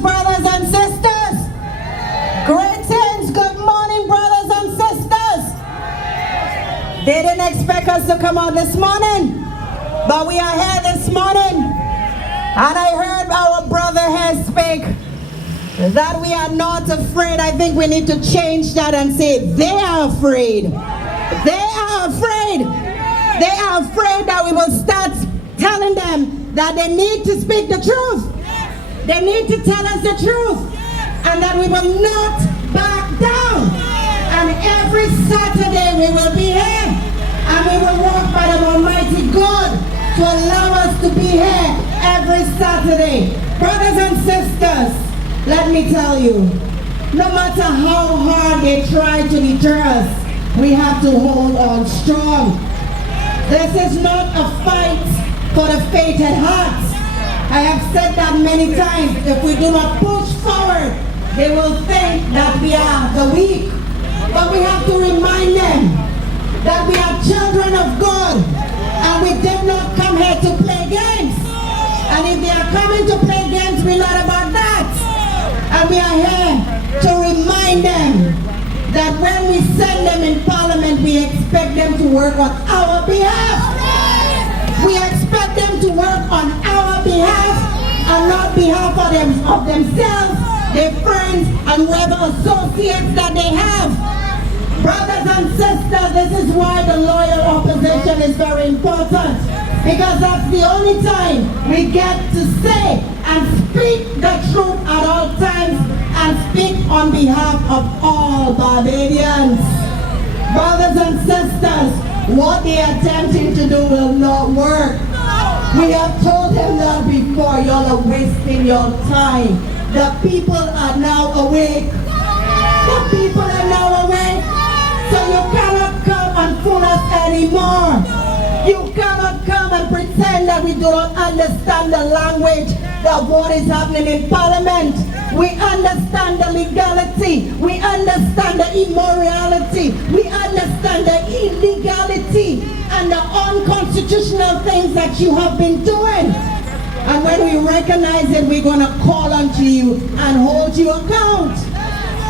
brothers and sisters. Greetings, good morning, brothers and sisters. They didn't expect us to come out this morning, but we are here this morning. And I heard our brother here speak that we are not afraid. I think we need to change that and say they are afraid. They are afraid. They are afraid that we will start telling them that they need to speak the truth. They need to tell us the truth. And that we will not back down. And every Saturday we will be here. And we will walk by the Almighty God to allow us to be here every Saturday. Brothers and sisters, let me tell you, no matter how hard they try to deter us, we have to hold on strong. This is not a fight for the fainted hearts. I have said that many times. If we do not push forward, they will think that we are the weak. But we have to remind them that we are children of God, and we did not come here to play games. And if they are coming to play games, we're not about that. And we are here to remind them that when we send them in Parliament, we expect them to work on our behalf. We expect them to work on our behalf and not behalf of themselves, their friends, and whoever associates that they have. Brothers and sisters, this is why the loyal opposition is very important. Because that's the only time we get to say and speak the truth at all times and speak on behalf of all Barbadians. Brothers and sisters, what they are attempting to do will not work. We have told them that before. Y'all are wasting your time. The people are now awake. The people are now awake. So you cannot come and fool us anymore. You cannot come and pretend that we do not understand the language of what is happening in Parliament. We understand the legality. We understand the immorality. We understand the illegality and the unconstitutional things that you have been doing. And when we recognize it, we're going to call unto you and hold you account.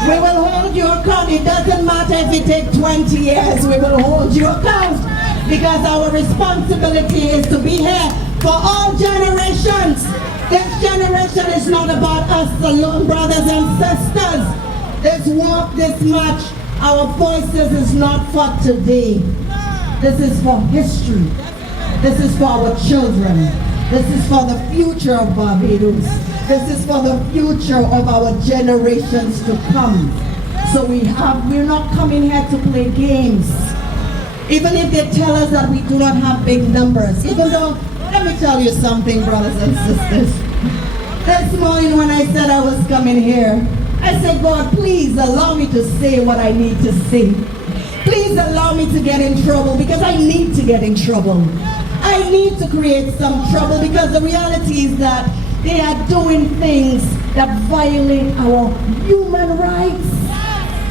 We will hold you account. It doesn't matter if it takes 20 years. We will hold you account. Because our responsibility is to be here for all generations. This generation is not about us alone, brothers and sisters. This walk, this march, our voices is not for today. This is for history. This is for our children. This is for the future of Barbados. This is for the future of our generations to come. So we're not coming here to play games. Even if they tell us that we do not have big numbers. Even though, let me tell you something, brothers and sisters. This morning when I said I was coming here, I said, God, please allow me to say what I need to say. Please allow me to get in trouble, because I need to get in trouble. I need to create some trouble, because the reality is that they are doing things that violate our human rights.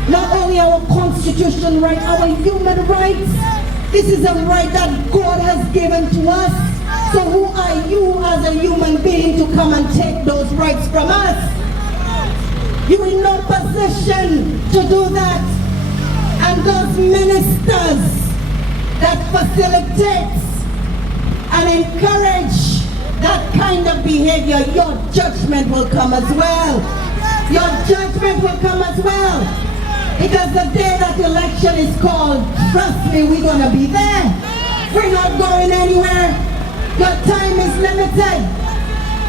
Not only our constitution right, our human rights. This is a right that God has given to us. So who are you as a human being to come and take those rights from us? You're in no position to do that. And those ministers that facilitate and encourage that kind of behavior, your judgment will come as well. Your judgment will come as well. Because the day that the election is called, trust me, we're going to be there. We're not going anywhere. Your time is limited.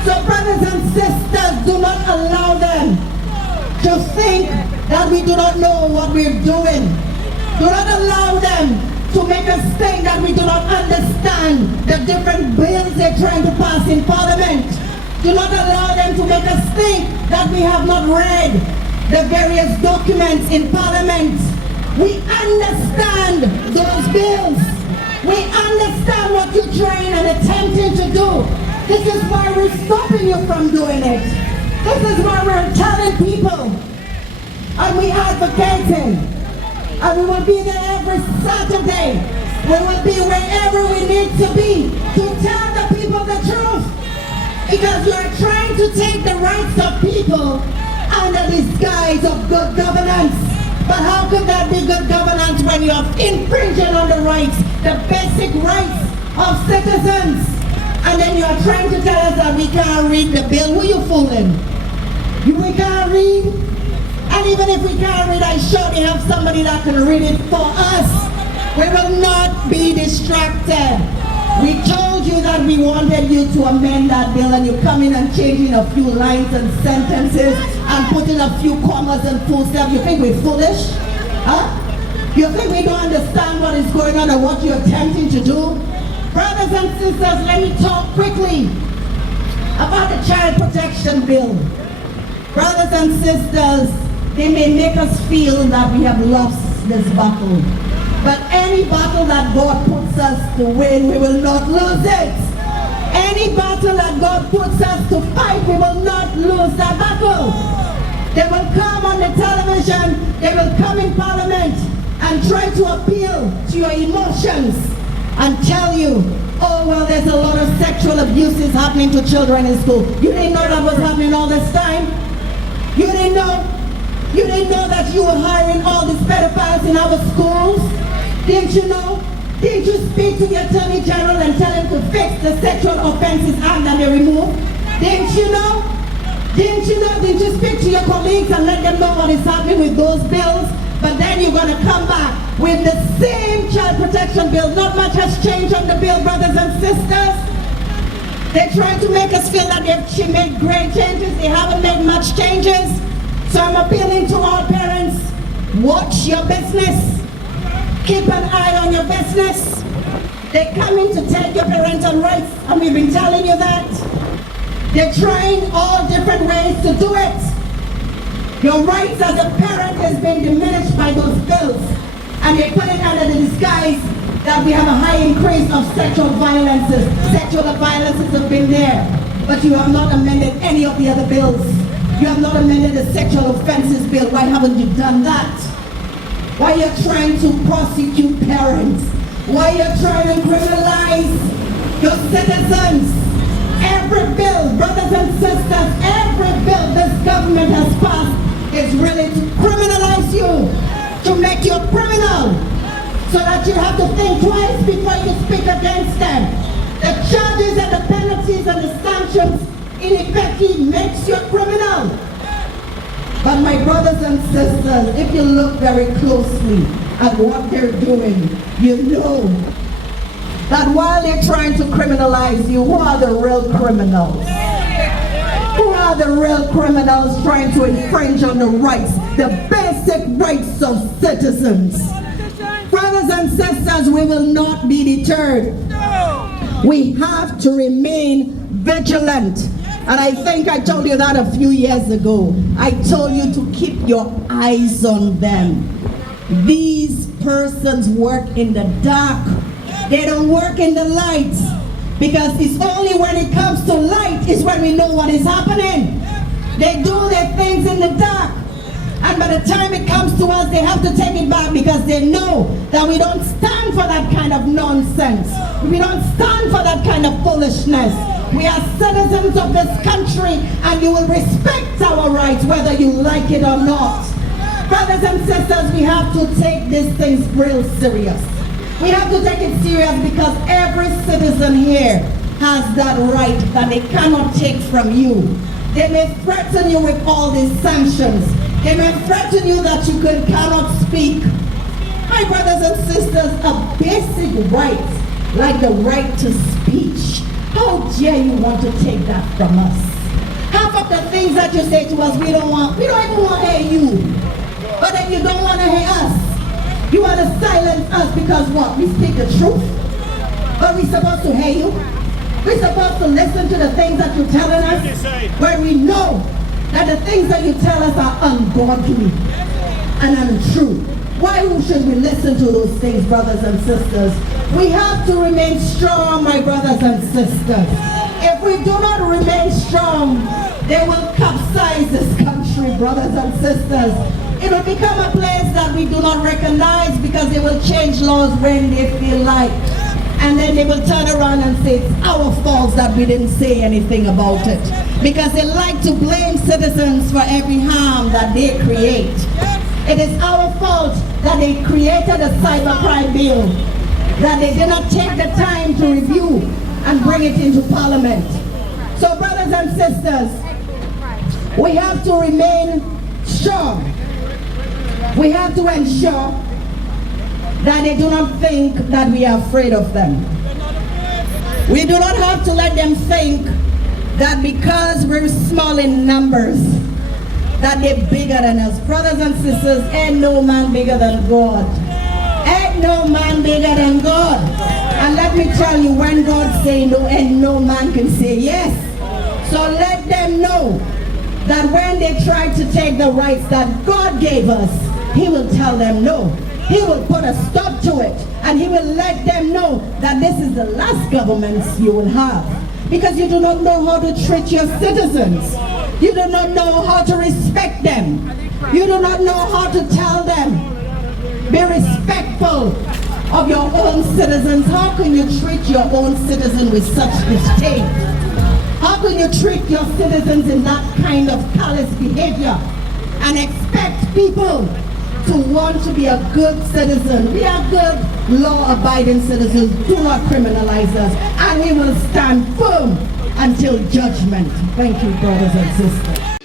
So brothers and sisters, do not allow them to think that we do not know what we're doing. Do not allow them to make us think that we do not understand the different bills they're trying to pass in Parliament. Do not allow them to make us think that we have not read the various documents in Parliament. We understand those bills. We understand what you're trying and attempting to do. This is why we're stopping you from doing it. This is why we're telling people. And we advocating. And we will be there every Saturday. We will be wherever we need to be to tell the people the truth. Because you are trying to take the rights of people under the disguise of good governance. But how could that be good governance when you are infringing on the rights, the basic rights of citizens? And then you are trying to tell us that we can't read the bill. Who are you fooling? We can't read? And even if we can't read, I'm sure they have somebody that can read it for us. We will not be distracted. We told you that we wanted you to amend that bill, and you come in and changing a few lines and sentences and putting a few commas and full stops. You think we're foolish? Huh? You think we don't understand what is going on and what you're attempting to do? Brothers and sisters, let me talk quickly about the child protection bill. Brothers and sisters, they may make us feel that we have lost this battle. But any battle that God puts us to win, we will not lose it. Any battle that God puts us to fight, we will not lose that battle. They will come on the television, they will come in parliament and try to appeal to your emotions and tell you, oh well, there's a lot of sexual abuses happening to children in school. You didn't know that was happening all this time? You didn't know? You didn't know that you were hiring all these pedophiles in our schools? Didn't you know? Didn't you speak to the Attorney General and tell him to fix the Sexual Offences Act that they removed? Didn't you know? Didn't you know? Didn't you speak to your colleagues and let them know what is happening with those bills? But then you're going to come back with the same child protection bill. Not much has changed on the bill, brothers and sisters. They're trying to make us feel that they've made great changes. They haven't made much changes. So I'm appealing to all parents, watch your business. Keep an eye on your business. They're coming to take your parental rights, and we've been telling you that. They're trying all different ways to do it. Your rights as a parent has been diminished by those bills, and they put it under the disguise that we have a high increase of sexual violences. Sexual violences have been there, but you have not amended any of the other bills. You have not amended the sexual offences bill. Why haven't you done that? Why you're trying to prosecute parents? Why you're trying to criminalize your citizens? Every bill, brothers and sisters, every bill this government has passed is really to criminalize you, to make you a criminal, so that you have to think twice before you speak against them. The charges and the penalties and the sanctions in effect makes you a criminal. But my brothers and sisters, if you look very closely at what they're doing, you know that while they're trying to criminalize you, who are the real criminals? Who are the real criminals trying to infringe on the rights, the basic rights of citizens? Brothers and sisters, we will not be deterred. We have to remain vigilant. And I think I told you that a few years ago. I told you to keep your eyes on them. These persons work in the dark. They don't work in the light. Because it's only when it comes to light is when we know what is happening. They do their things in the dark. And by the time it comes to us, they have to take it back because they know that we don't stand for that kind of nonsense. We don't stand for that kind of foolishness. We are citizens of this country, and you will respect our rights whether you like it or not. Brothers and sisters, we have to take these things real serious. We have to take it serious because every citizen here has that right that they cannot take from you. They may threaten you with all these sanctions. They may threaten you that you cannot speak. My brothers and sisters, a basic right, like the right to speech, how dare you want to take that from us? Half of the things that you say to us, we don't even want to hear you. But then you don't want to hear us. You want to silence us because what? We speak the truth? But we're supposed to hear you? We're supposed to listen to the things that you're telling us when we know that the things that you tell us are ungodly and untrue. Why should we listen to those things, brothers and sisters? We have to remain strong, my brothers and sisters. If we do not remain strong, they will capsize this country, brothers and sisters. It will become a place that we do not recognize because they will change laws when they feel like. and then they will turn around and say it's our fault that we didn't say anything about it. Because they like to blame citizens for every harm that they create. It is our fault that they created a cybercrime bill, that they did not take the time to review and bring it into Parliament. So brothers and sisters, we have to remain strong. We have to ensure that they do not think that we are afraid of them. We do not have to let them think that because we're small in numbers, that they're bigger than us. Brothers and sisters, ain't no man bigger than God. Ain't no man bigger than God. And let me tell you, when God say no, and no man can say yes. So let them know that when they try to take the rights that God gave us, He will tell them no. He will put a stop to it, and He will let them know that this is the last government you will have. Because you do not know how to treat your citizens. You do not know how to respect them. You do not know how to tell them, be respectful of your own citizens. How can you treat your own citizen with such disdain? How can you treat your citizens in that kind of callous behavior and expect people to want to be a good citizen? We are good, law-abiding citizens. Do not criminalize us, and we will stand firm until judgment. Thank you, brothers and sisters.